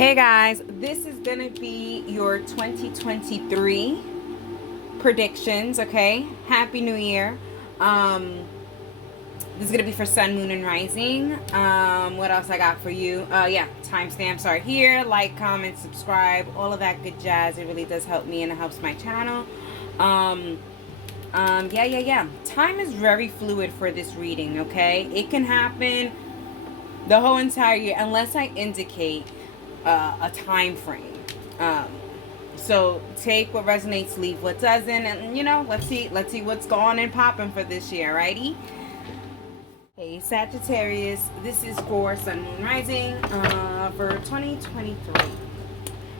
Hey guys, this is gonna be your 2023 predictions. Okay, Happy New Year. This is gonna be for Sun, Moon, and Rising. What else I got for you? Yeah, timestamps are here. Like, comment, subscribe, all of that good jazz. It really does help me and it helps my channel. Yeah. Time is very fluid for this reading. Okay, it can happen the whole entire year unless I indicate a time frame. So take what resonates, leave what doesn't, and let's see what's going and popping for this year, righty? Hey Sagittarius, this is for Sun, Moon, Rising for 2023.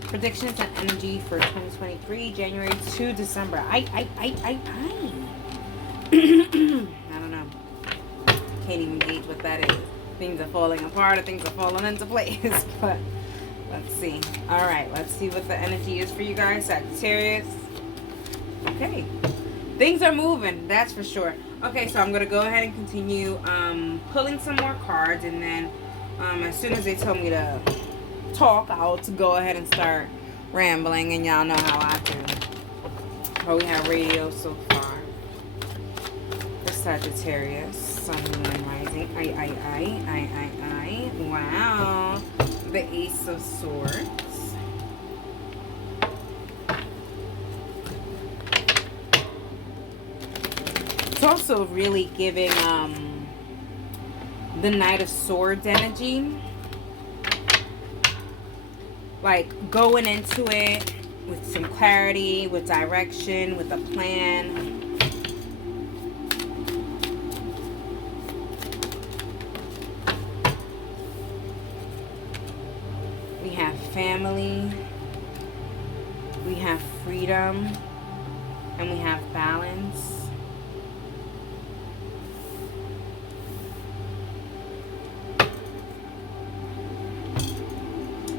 Predictions and energy for 2023, January to December. I don't know. Can't even gauge what that is. Things are falling apart or things are falling into place, but let's see. All right, let's see what the energy is for you guys, Sagittarius. Okay, things are moving, that's for sure. Okay, so I'm gonna go ahead and continue pulling some more cards, and then as soon as they tell me to talk, I'll go ahead and start rambling, and y'all know how I do. But we have radio so far. The Sagittarius, Sun, Moon, and Rising. I. Wow. The Ace of Swords. It's also really giving the Knight of Swords energy. Like going into it with some clarity, with direction, with a plan. We have family, we have freedom, and we have balance.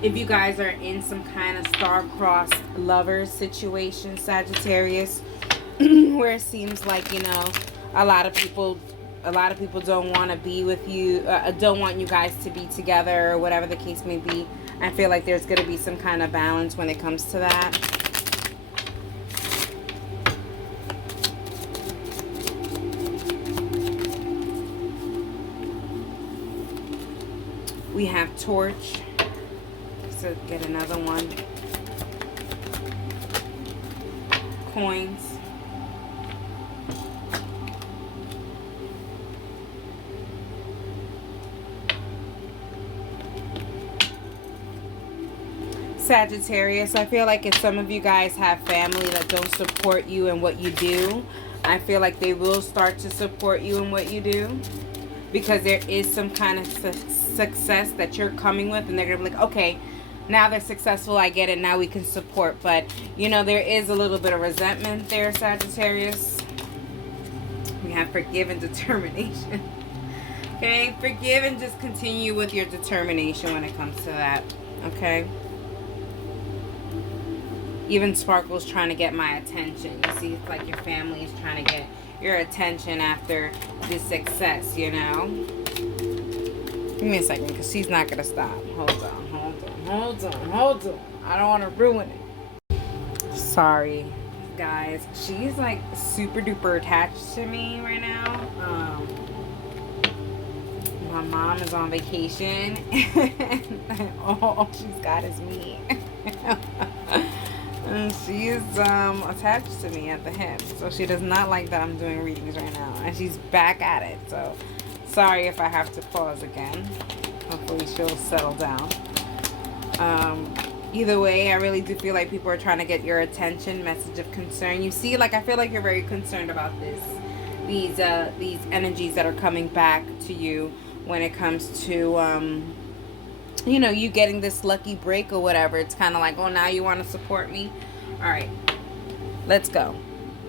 If you guys are in some kind of star-crossed lovers situation, Sagittarius, where it seems like, a lot of people don't want to be with you, don't want you guys to be together, or whatever the case may be. I feel like there's going to be some kind of balance when it comes to that. We have Torch. So get another one. Coins. Sagittarius, I feel like if some of you guys have family that don't support you in what you do, I feel like they will start to support you in what you do, because there is some kind of success that you're coming with, and they're gonna be like, okay, now they're successful, I get it, now we can support. But there is a little bit of resentment there, Sagittarius. We have forgive and determination. Okay, forgive and just continue with your determination when it comes to that. Okay. Even Sparkle's trying to get my attention. You see, it's like your family is trying to get your attention after this success, Give me a second, because she's not going to stop. Hold on. I don't want to ruin it. Sorry, guys. She's like super duper attached to me right now. My mom is on vacation, and all she's got is me. And she is attached to me at the hip, so she does not like that I'm doing readings right now, and she's back at it. So sorry if I have to pause again. Hopefully she'll settle down. Either way, I really do feel like people are trying to get your attention. Message of concern. You see, like, I feel like you're very concerned about these energies that are coming back to you when it comes to you getting this lucky break or whatever. It's kind of like, oh, now you want to support me. All right, let's go.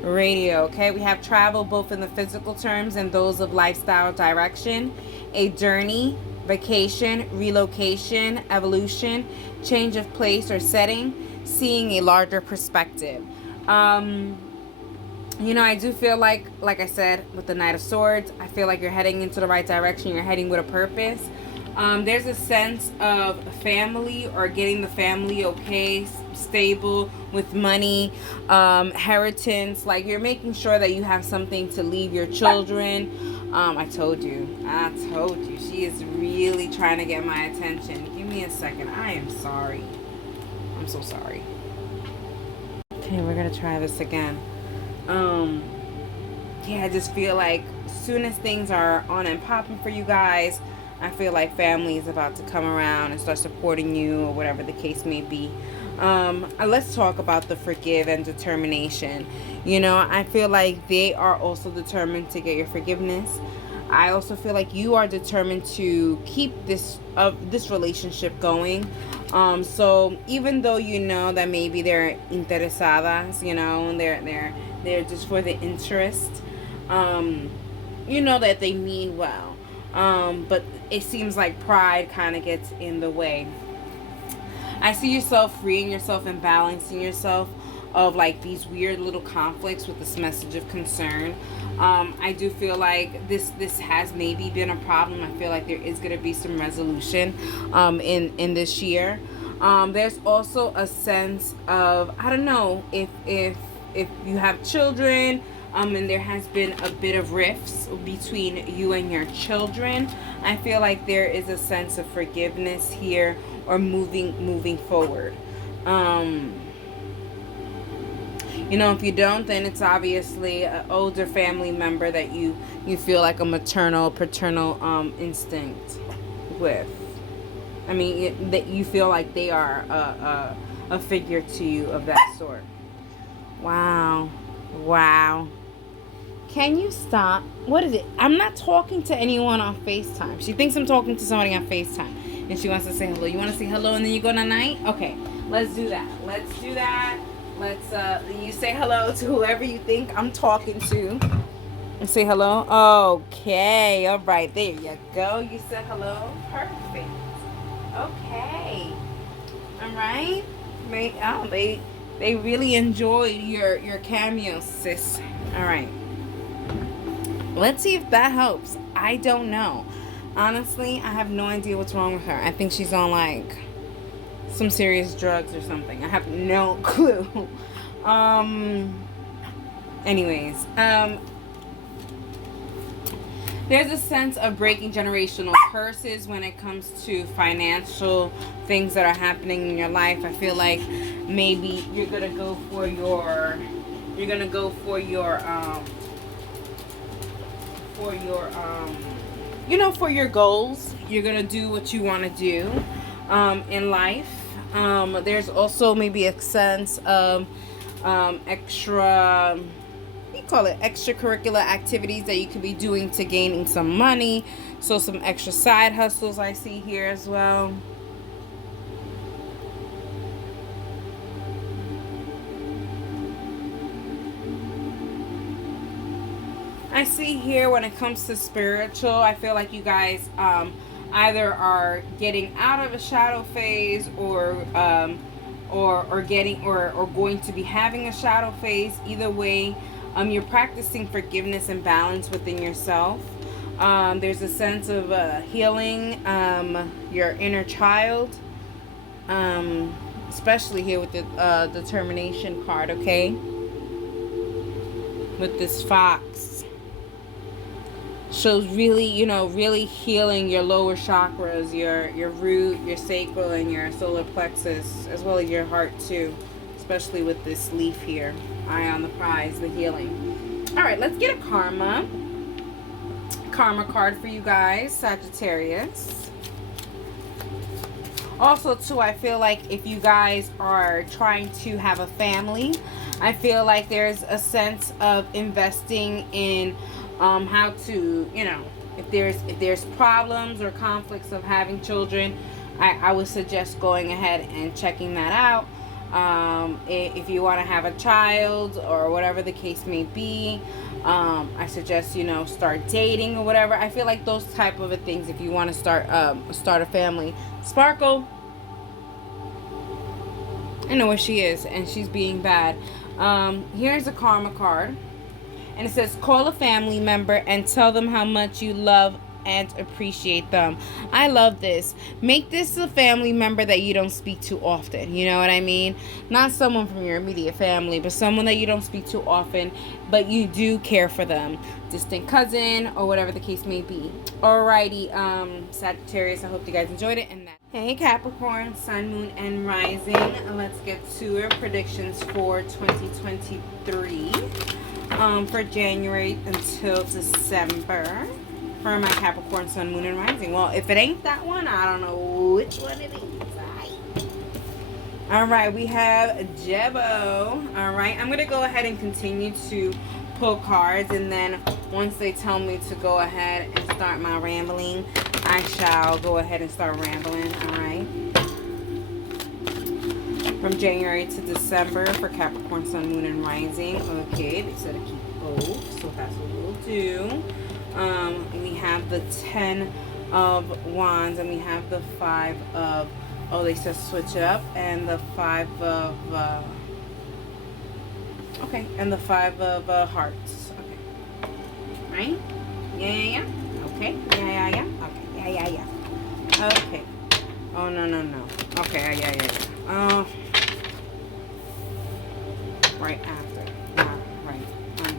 Radio. Okay, we have travel, both in the physical terms and those of lifestyle direction, a journey, vacation, relocation, evolution, change of place or setting, seeing a larger perspective. I do feel like I said, with the Knight of Swords, I feel like you're heading into the right direction. You're heading with a purpose. There's a sense of family, or getting the family okay, stable, with money, inheritance. Like, you're making sure that you have something to leave your children. I told you. She is really trying to get my attention. Give me a second. I am sorry. I'm so sorry. Okay, we're gonna try this again. Yeah, I just feel like as soon as things are on and popping for you guys, I feel like family is about to come around and start supporting you, or whatever the case may be. Let's talk about the forgive and determination. You know, I feel like they are also determined to get your forgiveness. I also feel like you are determined to keep this relationship going. So even though you know that maybe they're interesadas, you know, they're just for the interest. You know that they mean well. But it seems like pride kind of gets in the way. I see yourself freeing yourself and balancing yourself of like these weird little conflicts with this message of concern. I do feel like this has maybe been a problem. I feel like there is going to be some resolution in this year. There's also a sense of, I don't know, if you have children, and there has been a bit of rifts between you and your children, I feel like there is a sense of forgiveness here, or moving forward. You know, if you don't, then it's obviously an older family member that you feel like a maternal, paternal instinct with. I mean, that you feel like they are a figure to you of that sort. Wow. Can you stop? What is it? I'm not talking to anyone on FaceTime. She thinks I'm talking to somebody on FaceTime, and she wants to say hello. You want to say hello and then you go night? Okay, let's do that. Let's you say hello to whoever you think I'm talking to. And say hello. Okay, all right, there you go. You said hello. Perfect. Okay. All right. They really enjoyed your cameo, sis. All right. Let's see if that helps. I don't know. Honestly, I have no idea what's wrong with her. I think she's on like some serious drugs or something. I have no clue. Anyways, there's a sense of breaking generational curses when it comes to financial things that are happening in your life. I feel like maybe you're gonna go for your for your goals. You're gonna do what you want to do in life. There's also maybe a sense of extracurricular activities that you could be doing to gaining some money. So some extra side hustles I see here as well. I see here when it comes to spiritual, I feel like you guys either are getting out of a shadow phase, or going to be having a shadow phase. Either way, you're practicing forgiveness and balance within yourself. There's a sense of healing your inner child, especially here with the determination card. Okay, with this fox. Shows really healing your lower chakras, your root, your sacral, and your solar plexus, as well as your heart too, especially with this leaf here. Eye on the prize, the healing. All right, let's get a karma card for you guys, Sagittarius. Also too, I feel like if you guys are trying to have a family, I feel like there's a sense of investing in how to, if there's problems or conflicts of having children, I would suggest going ahead and checking that out. If you want to have a child or whatever the case may be, I suggest start dating or whatever. I feel like those type of things, if you want to start a family. Sparkle, I know where she is, and she's being bad. Here's a karma card. And it says, call a family member and tell them how much you love and appreciate them. I love this. Make this a family member that you don't speak to often. You know what I mean? Not someone from your immediate family, but someone that you don't speak to often, but you do care for them. Distant cousin or whatever the case may be. Alrighty, Sagittarius, I hope you guys enjoyed it. And that. Hey Capricorn, Sun, Moon, and Rising. Let's get to your predictions for 2023. For January until December for my Capricorn, Sun, Moon, and Rising. Well, if it ain't that one, I don't know which one it is. Alright, we have Jebo. Alright, I'm going to go ahead and continue to pull cards, and then once they tell me to go ahead and start my rambling, I shall go ahead and start rambling. Alright. From January to December for Capricorn, Sun, Moon, and Rising. Okay, they said to keep both, so that's what we'll do. We have the 10 of Wands, and we have the 5 of, oh, they said switch it up, and the 5 of, okay, and the 5 of Hearts. Okay. Right? Yeah. Okay. Yeah. Okay. Yeah. Okay. Oh, no. Okay, yeah. Right after. Yeah, right. Okay.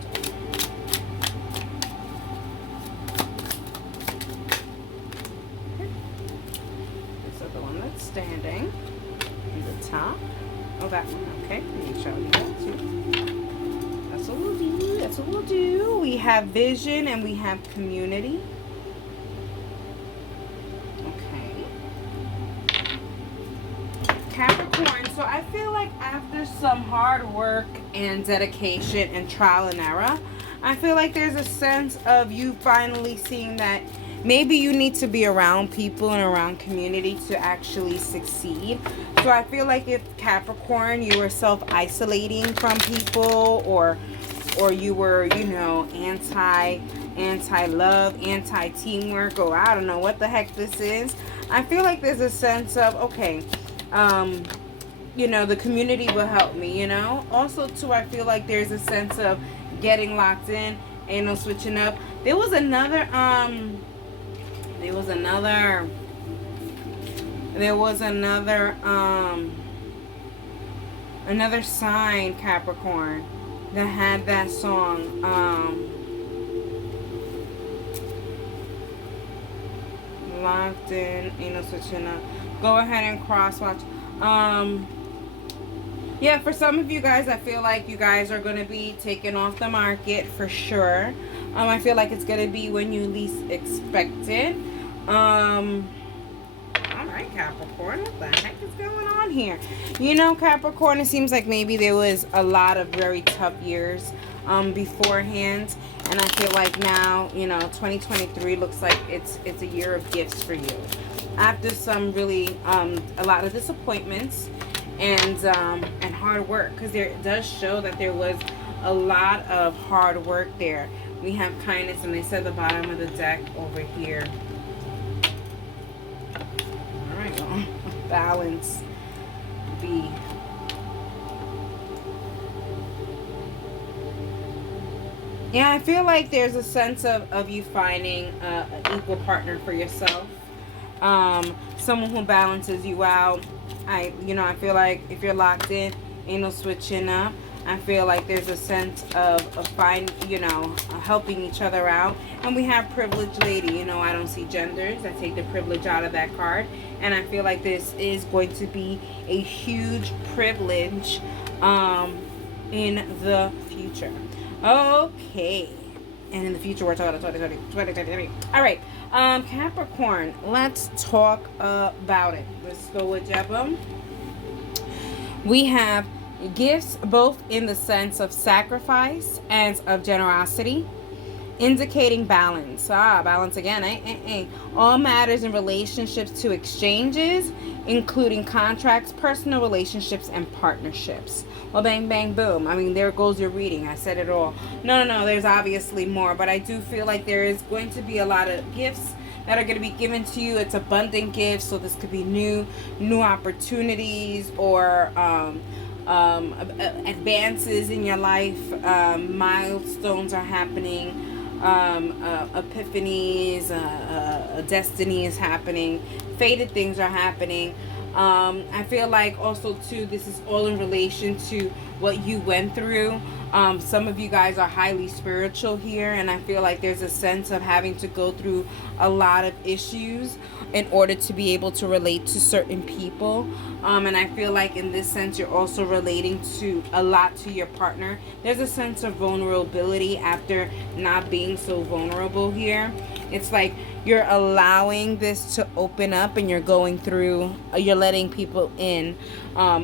This is the one that's standing. In the top. Oh, that one. Okay. We shall do that too. That's what we'll do. We have vision and we have community. Capricorn, so I feel like after some hard work and dedication and trial and error, I feel like there's a sense of you finally seeing that maybe you need to be around people and around community to actually succeed. So I feel like if Capricorn, you were self-isolating from people, or you were, you know, anti-love, anti-teamwork, or I don't know what the heck this is. I feel like there's a sense of, okay, you know, the community will help me, you know. Also, too, I feel like there's a sense of getting locked in, ain't no switching up. There was another sign, Capricorn, that had that song, locked in, ain't no switching up. Go ahead and cross watch. Yeah, for some of you guys, I feel like you guys are going to be taken off the market for sure. I feel like it's going to be when you least expect it. Alright, Capricorn, what the heck is going on here? You know, Capricorn, it seems like maybe there was a lot of very tough years beforehand, and I feel like now, you know, 2023 looks like it's a year of gifts for you. After some really a lot of disappointments and hard work, because there does show that there was a lot of hard work there. We have kindness, and they said the bottom of the deck over here. All right, well, balance B. Yeah, I feel like there's a sense of you finding an equal partner for yourself. Someone who balances you out. I feel like if you're locked in, ain't no switching up. I feel like there's a sense of helping each other out. And we have privileged lady. You know, I don't see genders. I take the privilege out of that card. And I feel like this is going to be a huge privilege in the future. Okay. And in the future, we're talking about 2020. All right. Capricorn, let's talk about it. Let's go with Jebum. We have gifts both in the sense of sacrifice and of generosity, indicating balance. Balance again. All matters in relationships to exchanges, including contracts, personal relationships, and partnerships. Well, bang, bang, boom. I mean, there goes your reading. I said it all. No. There's obviously more, but I do feel like there is going to be a lot of gifts that are going to be given to you. It's abundant gifts, so this could be new opportunities or advances in your life. Milestones are happening. epiphanies, destiny is happening, fated things are happening. I feel like also too, this is all in relation to what you went through. Some of you guys are highly spiritual here, and I feel like there's a sense of having to go through a lot of issues in order to be able to relate to certain people. And I feel like in this sense, you're also relating to a lot to your partner. There's a sense of vulnerability after not being so vulnerable here. It's like you're allowing this to open up, and you're going through, you're letting people in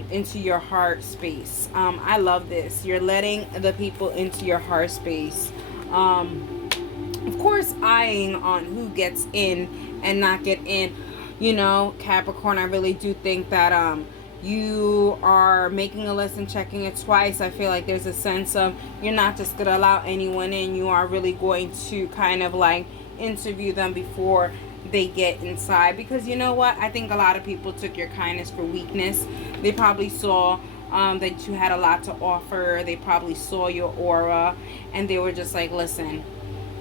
into your heart space. I love this. You're letting the people into your heart space. Of course, eyeing on who gets in and not get in. You know, Capricorn, I really do think that you are making a list and checking it twice. I feel like there's a sense of you're not just going to allow anyone in. You are really going to kind of like interview them before they get inside, because you know what, I think a lot of people took your kindness for weakness. They probably saw that you had a lot to offer. They probably saw your aura, and they were just like, listen,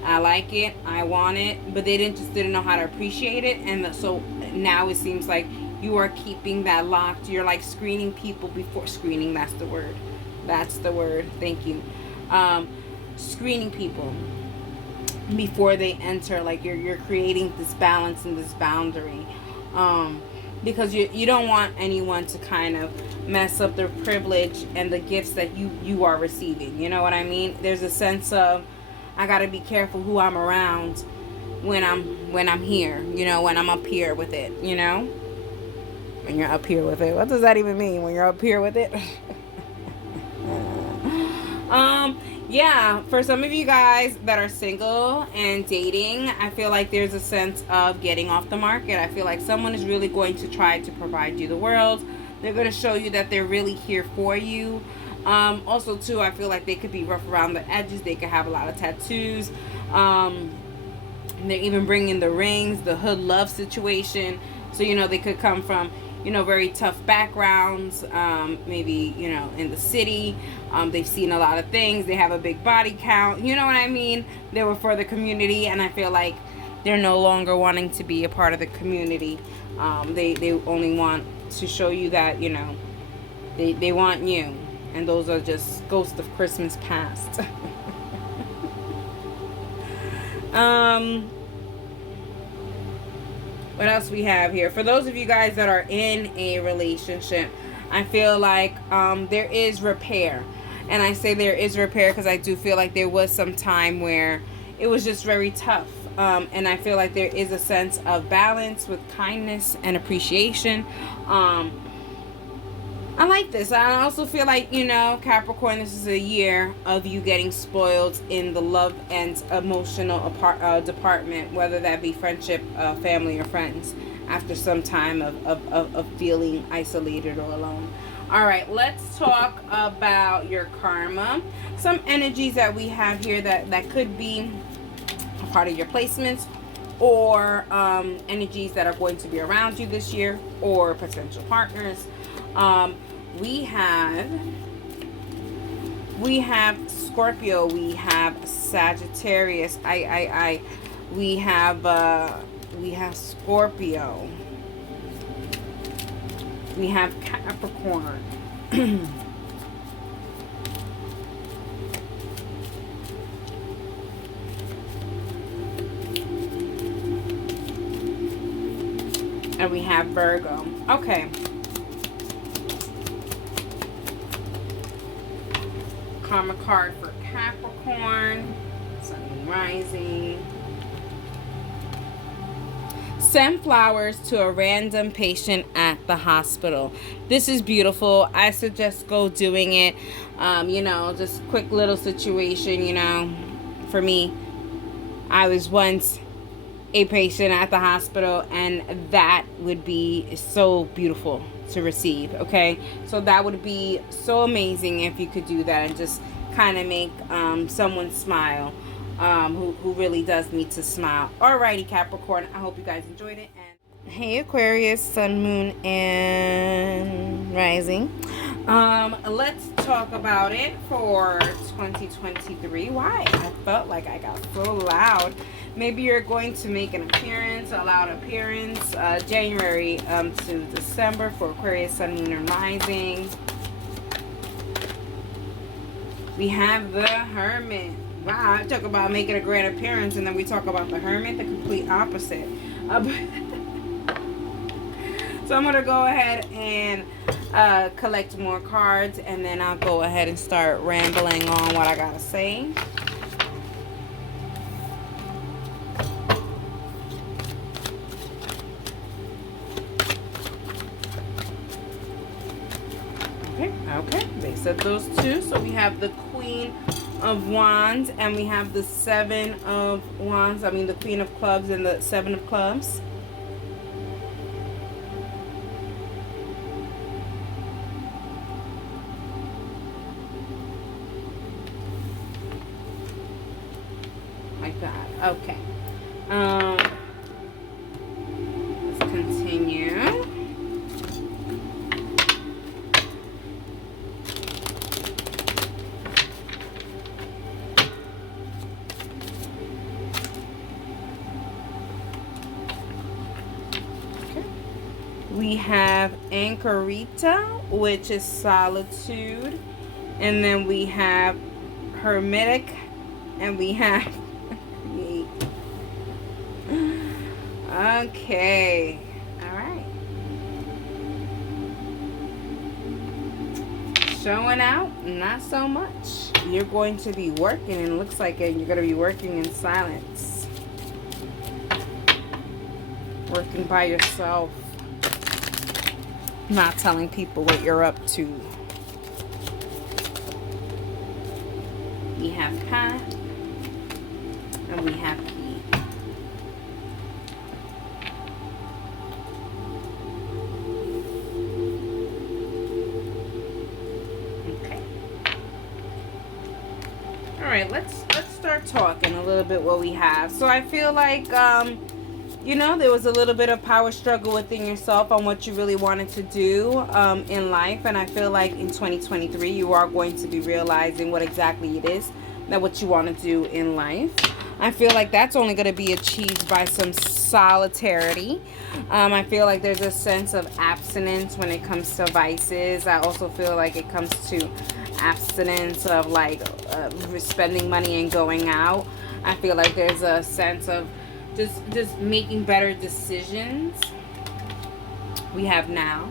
I like it, I want it, but they didn't know how to appreciate it. And so now it seems like you are keeping that locked. You're like screening people before screening. That's the word. Thank you. Screening people before they enter. Like you're creating this balance and this boundary, because you don't want anyone to kind of mess up their privilege and the gifts that you are receiving. You know what I mean? There's a sense of, I got to be careful who I'm around when I'm here, you know, when I'm up here with it, you know, when you're up here with it. What does that even mean, when you're up here with it? Yeah, for some of you guys that are single and dating, I feel like there's a sense of getting off the market. I feel like someone is really going to try to provide you the world. They're going to show you that they're really here for you. Also too, I feel like they could be rough around the edges. They could have a lot of tattoos. They're even bringing the rings, the hood love situation. So, you know, they could come from, you know, very tough backgrounds, maybe, you know, in the city. They've seen a lot of things. They have a big body count. You know what I mean? They were for the community, and I feel like they're no longer wanting to be a part of the community. They only want to show you that, you know, they want you. And those are just ghosts of Christmas past. What else we have here? For those of you guys that are in a relationship, I feel like there is repair. And I say there is repair because I do feel like there was some time where it was just very tough. And I feel like there is a sense of balance with kindness and appreciation. I like this. I also feel like, you know, Capricorn, this is a year of you getting spoiled in the love and emotional department, whether that be friendship, family, or friends, after some time of feeling isolated or alone. All right, let's talk about your karma. Some energies that we have here that could be a part of your placements, or energies that are going to be around you this year, or potential partners. We have Scorpio, we have Sagittarius, we have Scorpio, we have Capricorn. And we have Virgo. Okay. Karma card for Capricorn, Sun and Rising. Send flowers to a random patient at the hospital. This is beautiful. I suggest go doing it. You know, just quick little situation, you know. For me, I was once a patient at the hospital, and that would be so beautiful to receive. Okay, so that would be so amazing if you could do that and just kind of make someone smile, who really does need to smile. Alrighty, Capricorn, I hope you guys enjoyed it. And hey, Aquarius, Sun, Moon, and Rising. Let's talk about it for 2023. Why? I felt like I got so loud. Maybe you're going to make an appearance, a loud appearance, January to December for Aquarius, Sun, Moon, and Rising. We have the Hermit. Wow, I talk about making a grand appearance, and then we talk about the Hermit, the complete opposite. So I'm going to go ahead and collect more cards, and then I'll go ahead and start rambling on what I got to say. Okay, they said those two. So we have the Queen of Wands, and we have the Seven of Wands. I mean the Queen of Clubs and the Seven of Clubs. Like that. Okay. Let's continue. We have Anchorita, which is solitude. And then we have Hermetic. And we have create. Okay. Alright. Showing out, not so much. You're going to be working, and it looks like you're going to be working in silence. Working by yourself. Not telling people what you're up to. We have Ka, and we have Ki. Okay. All right, let's start talking a little bit what we have. So I feel like you know, there was a little bit of power struggle within yourself on what you really wanted to do in life. And I feel like in 2023, you are going to be realizing what exactly it is that what you want to do in life. I feel like that's only going to be achieved by some solidarity. I feel like there's a sense of abstinence when it comes to vices. I also feel like it comes to abstinence of like spending money and going out. I feel like there's a sense of just making better decisions. We have now.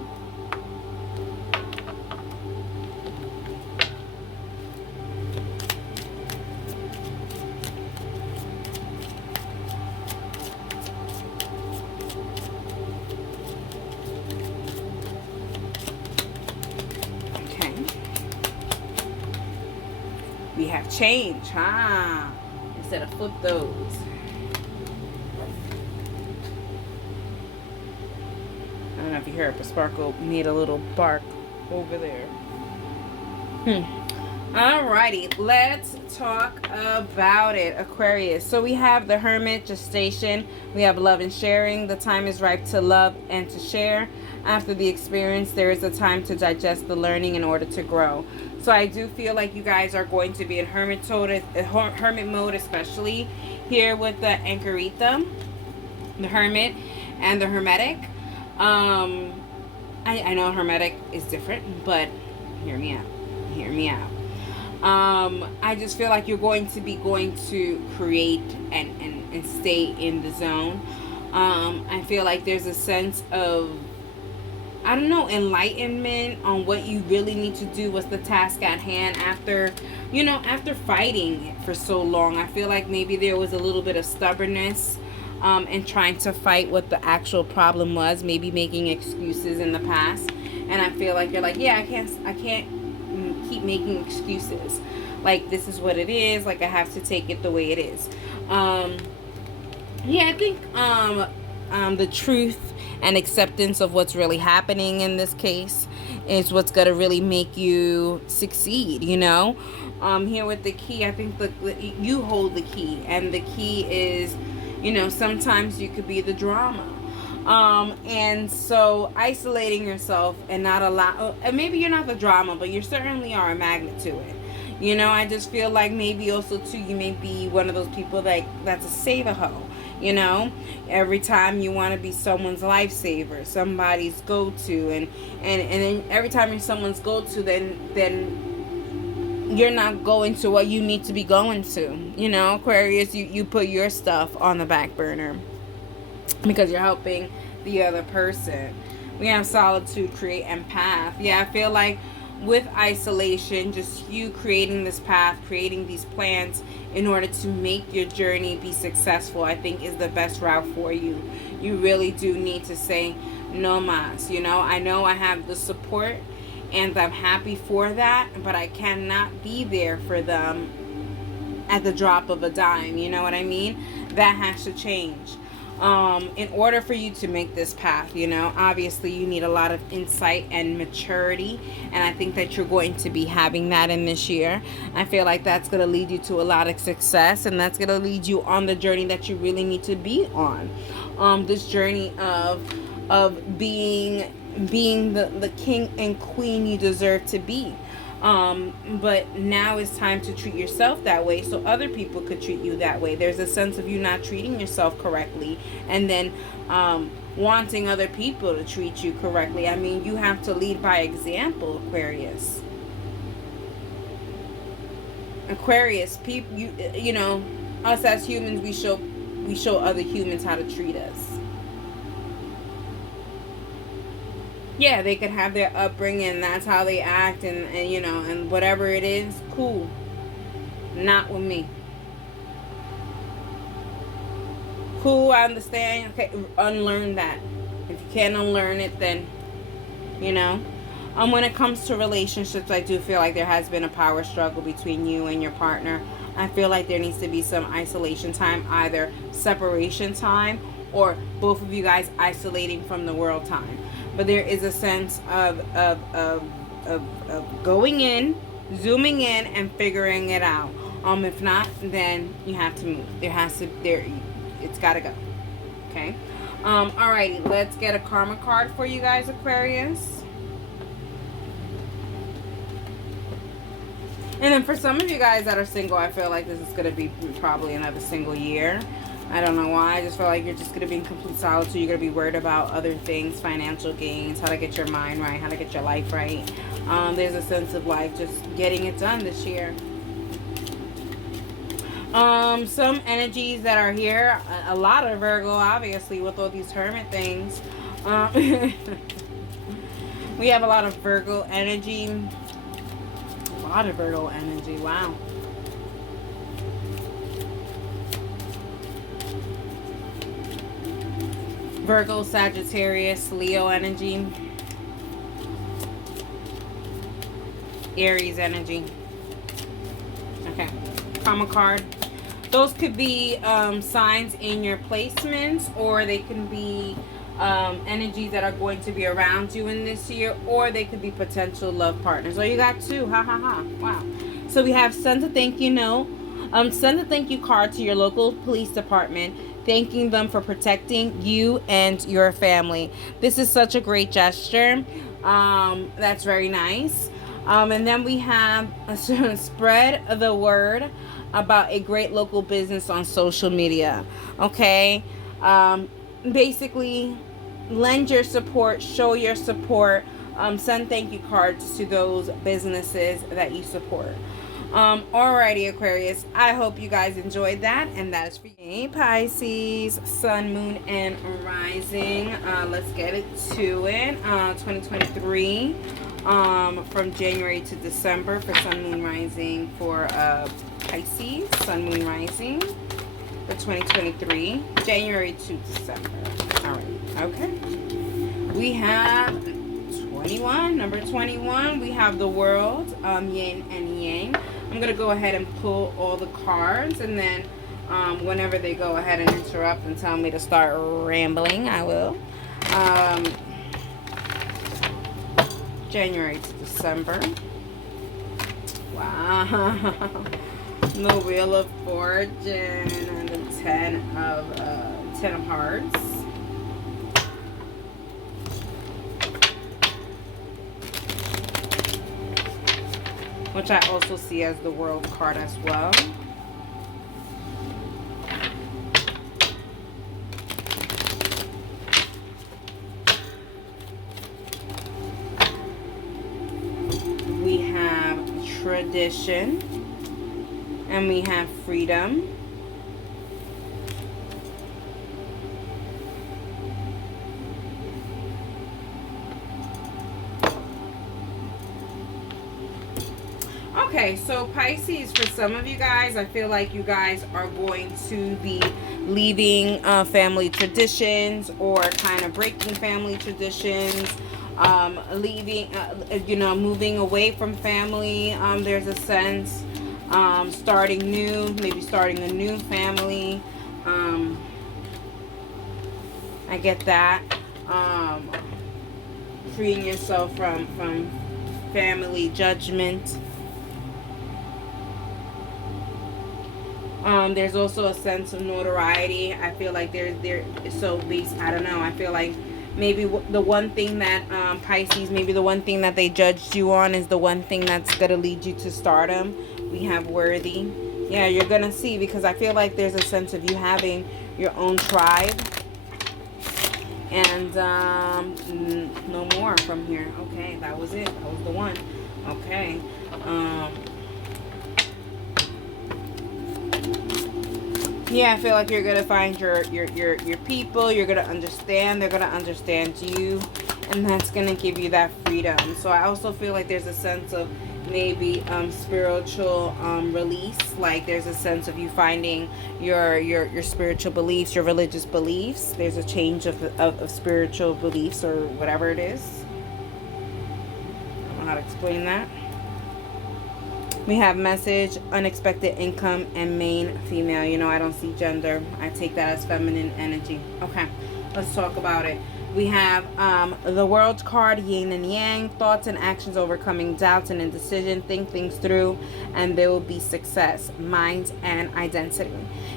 Okay. We have change, huh? Instead of flip those. I don't know if you heard, but Sparkle made a little bark over there. Alrighty, let's talk about it. Aquarius. So we have the Hermit, gestation. We have love and sharing. The time is ripe to love and to share. After the experience, there is a time to digest the learning in order to grow. So I do feel like you guys are going to be in hermit mode, especially here with the Anchorita, the Hermit, and the Hermetic. I know Hermetic is different, but hear me out. I just feel like you're going to create and stay in the zone. I feel like there's a sense of, I don't know, enlightenment on what you really need to do. What's the task at hand after fighting for so long. I feel like maybe there was a little bit of stubbornness and trying to fight what the actual problem was, maybe making excuses in the past. And I feel like you're like, yeah, I can't keep making excuses. Like, this is what it is. Like, I have to take it the way it is. Yeah, I think the truth and acceptance of what's really happening in this case is what's going to really make you succeed, you know? Here with the key, I think you hold the key, and the key is, you know, sometimes you could be the drama. And so isolating yourself and not allow, and maybe you're not the drama, but you certainly are a magnet to it. You know, I just feel like maybe also too, you may be one of those people that's a save-a-hoe. You know, every time you want to be someone's lifesaver, somebody's go-to, and then every time you're someone's go-to, then you're not going to what you need to be going to. You know, Aquarius, you put your stuff on the back burner because you're helping the other person. We have solitude, create empath. Yeah, I feel like with isolation, just you creating this path, creating these plans in order to make your journey be successful, I think is the best route for you. You really do need to say no mas. You know I have the support and I'm happy for that, but I cannot be there for them at the drop of a dime. You know what I mean? That has to change. In order for you to make this path, you know, obviously you need a lot of insight and maturity, and I think that you're going to be having that in this year. I feel like that's going to lead you to a lot of success, and that's going to lead you on the journey that you really need to be on. This journey of being the king and queen you deserve to be. But now it's time to treat yourself that way so other people could treat you that way. There's a sense of you not treating yourself correctly and then wanting other people to treat you correctly. I mean, you have to lead by example, Aquarius. Aquarius, people, you know, us as humans, we show other humans how to treat us. Yeah, they could have their upbringing, that's how they act, and you know, and whatever it is, cool. Not with me. Cool, I understand. Okay, unlearn that. If you can't unlearn it, then, you know. When it comes to relationships, I do feel like there has been a power struggle between you and your partner. I feel like there needs to be some isolation time, either separation time, or both of you guys isolating from the world time. But there is a sense of going in, zooming in, and figuring it out. If not, then you have to move. It's got to go. Okay. Alrighty, let's get a karma card for you guys, Aquarius. And then for some of you guys that are single, I feel like this is going to be probably another single year. I don't know why. I just feel like you're just going to be in complete solitude. You're going to be worried about other things, financial gains, how to get your mind right, how to get your life right. There's a sense of like just getting it done this year. Some energies that are here. A lot of Virgo, obviously, with all these hermit things. We have a lot of Virgo energy. A lot of Virgo energy. Wow. Virgo, Sagittarius, Leo energy, Aries energy. Okay, karma card. Those could be signs in your placements, or they can be energies that are going to be around you in this year, or they could be potential love partners. Oh, you got two. Ha ha ha. Wow. So we have send a thank you note. Send a thank you card to your local police department, thanking them for protecting you and your family. This is such a great gesture. That's very nice. And then we have spread the word about a great local business on social media. Okay. Basically, lend your support, show your support, send thank you cards to those businesses that you support. Alrighty, Aquarius, I hope you guys enjoyed that, and that is for you. Hey, Pisces, Sun, Moon, and Rising. Let's get it to it. 2023, from January to December for Sun, Moon, Rising for Pisces, Sun, Moon, Rising for 2023, January to December. Alright, okay. We have 21, number 21. We have the World, Yin and Yang. I'm going to go ahead and pull all the cards, and then whenever they go ahead and interrupt and tell me to start rambling, I will. January to December. Wow. The Wheel of Fortune and the Ten of Hearts. which I also see as the World card as well. We have tradition, and we have freedom. Okay, so Pisces, for some of you guys, I feel like you guys are going to be leaving family traditions, or kind of breaking family traditions, leaving, moving away from family. There's a sense, starting new, maybe starting a new family. I get that. Freeing yourself from family judgment. There's also a sense of notoriety. I feel like I don't know. I feel like maybe the one thing that Pisces, maybe the one thing that they judged you on is the one thing that's going to lead you to stardom. We have worthy. Yeah, you're going to see, because I feel like there's a sense of you having your own tribe. And no more from here. Okay, that was it. That was the one. Okay. Yeah, I feel like you're gonna find your people. You're gonna understand. They're gonna understand you, and that's gonna give you that freedom. So I also feel like there's a sense of maybe spiritual release. Like there's a sense of you finding your spiritual beliefs, your religious beliefs. There's a change of spiritual beliefs, or whatever it is. I don't know how to explain that. We have message, unexpected income, and main female. You know, I don't see gender. I take that as feminine energy. Okay, let's talk about it. We have the World card, yin and yang, thoughts and actions overcoming doubts and indecision. Think things through, and there will be success. Mind and identity.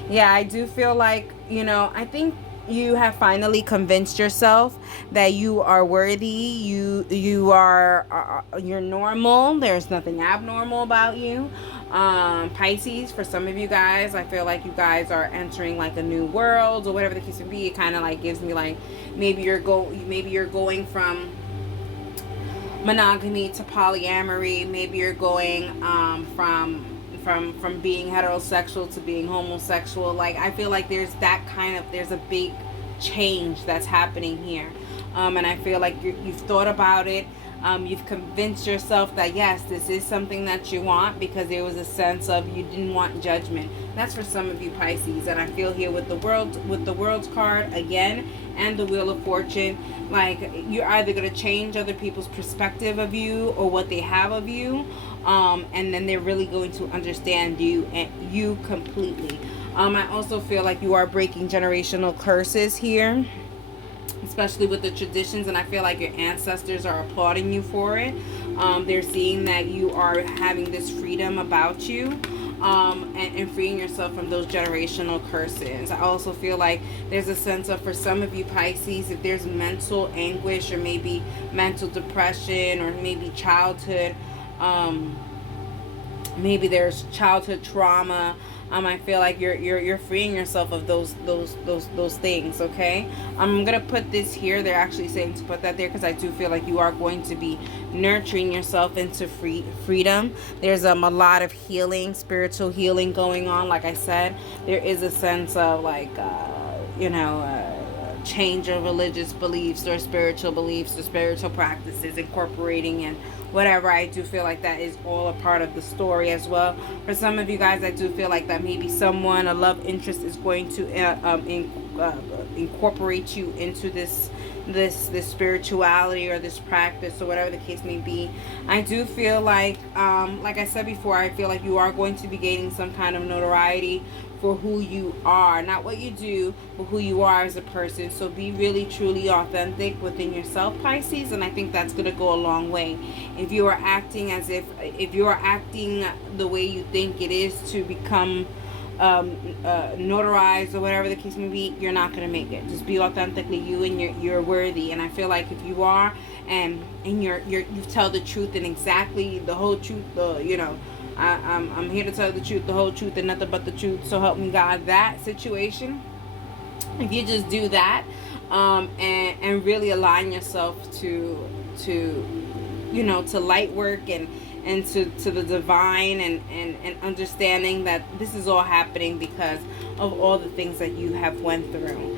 Yeah, I do feel like, I think you have finally convinced yourself that you are worthy. You're normal. There's nothing abnormal about you. Pisces, for some of you guys, I feel like you guys are entering like a new world, or whatever the case may be. It kind of like gives me like maybe you're going from monogamy to polyamory. Maybe you're going from being heterosexual to being homosexual. Like I feel like there's a big change that's happening here, and I feel like you've thought about it. You've convinced yourself that yes, this is something that you want, because there was a sense of you didn't want judgment. That's for some of you Pisces. And I feel here with the World's card again, and the Wheel of Fortune, like you're either going to change other people's perspective of you or what they have of you, and then they're really going to understand you and you completely. I also feel like you are breaking generational curses here, especially with the traditions, and I feel like your ancestors are applauding you for it. They're seeing that you are having this freedom about you, and freeing yourself from those generational curses. I also feel like there's a sense of, for some of you Pisces, if there's mental anguish, or maybe mental depression, or maybe childhood, maybe there's childhood trauma. I feel like you're freeing yourself of those things. Okay, I'm gonna put this here. They're actually saying to put that there, because I do feel like you are going to be nurturing yourself into freedom. There's a lot of healing, spiritual healing going on. Like I said, there is a sense of like change of religious beliefs, or spiritual beliefs, or spiritual practices, incorporating and whatever. I do feel like that is all a part of the story as well. For some of you guys, I do feel like that maybe someone, a love interest, is going to incorporate you into this spirituality, or this practice, or whatever the case may be. I do feel like I said before, I feel like you are going to be gaining some kind of notoriety for who you are, not what you do, but who you are as a person. So be really truly authentic within yourself, Pisces, and I think that's going to go a long way. If you are acting if you are acting the way you think it is to become notarized, or whatever the case may be, you're not going to make it. Just be authentically you, and you're worthy. And I feel like if you are, and you tell the truth and exactly the whole truth, I'm here to tell the truth, the whole truth, and nothing but the truth, so help me God. That situation, if you just do that, and really align yourself to light work and to the divine, and understanding that this is all happening because of all the things that you have went through.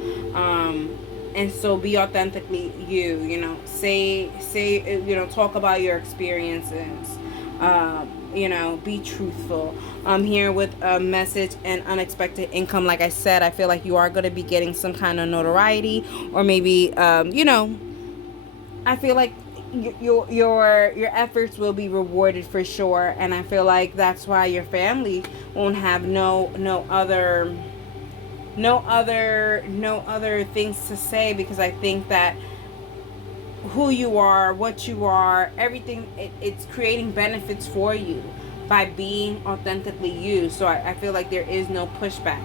And so be authentically you, say, talk about your experiences. Be truthful. I'm here with a message and unexpected income. Like I said, I feel like you are going to be getting some kind of notoriety, or maybe, I feel like your efforts will be rewarded for sure. And I feel like that's why your family won't have no other things to say, because I think that who you are, what you are, everything, it's creating benefits for you by being authentically you. So I feel like there is no pushback.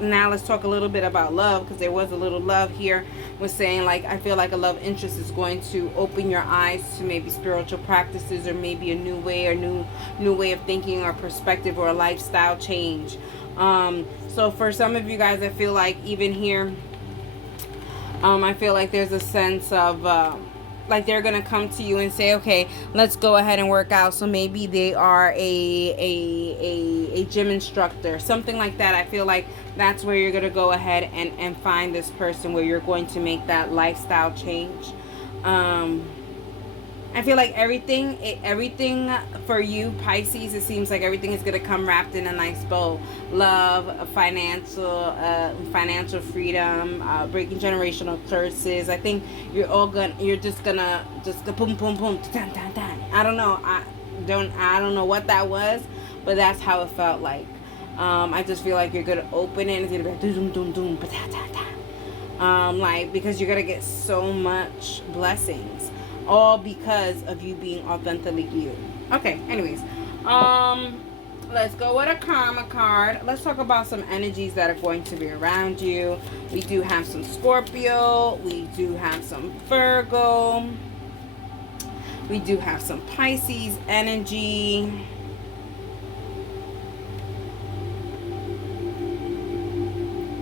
Now let's talk a little bit about love, because there was a little love here. Was saying, like, I feel like a love interest is going to open your eyes to maybe spiritual practices, or maybe a new way, or new way of thinking, or perspective, or a lifestyle change. So for some of you guys, I feel like even here, I feel like there's a sense of like they're gonna come to you and say, okay, let's go ahead and work out. So maybe they are a gym instructor, something like that. I feel like that's where you're gonna go ahead and find this person, where you're going to make that lifestyle change. I feel like everything for you, Pisces, it seems like everything is going to come wrapped in a nice bow. Love, financial freedom, breaking generational curses. I think you're just gonna boom, boom, boom, dun, dun, dun. I don't know. I don't know what that was, but that's how it felt like. I just feel like you're going to open it and it's going to be like, doom, doom, doom, da, da, da. Like, because you're going to get so much blessings, all because of you being authentically you. Okay, anyways, let's go with a karma card. Let's talk about some energies that are going to be around you. We do have some Scorpio, we do have some Virgo, we do have some Pisces energy,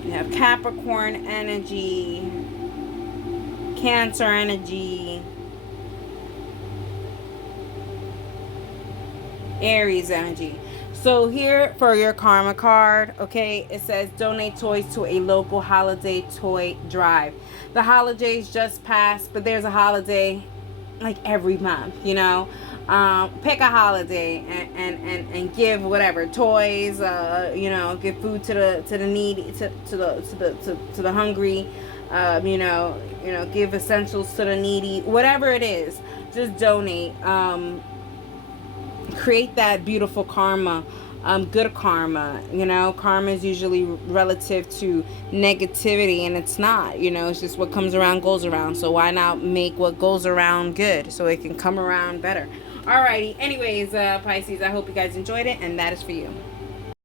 we have Capricorn energy, Cancer energy, Aries energy. So here for your karma card, okay, it says donate toys to a local holiday toy drive. The holidays just passed, but there's a holiday like every month, you know. Pick a holiday and give whatever toys, you know, give food to the needy, to the hungry, you know, give essentials to the needy, whatever it is, just donate. Create that beautiful karma, good karma. You know, karma is usually relative to negativity, and it's not, you know, it's just what comes around goes around. So why not make what goes around good, so it can come around better? Alrighty, anyways, Pisces, I hope you guys enjoyed it, and that is for you.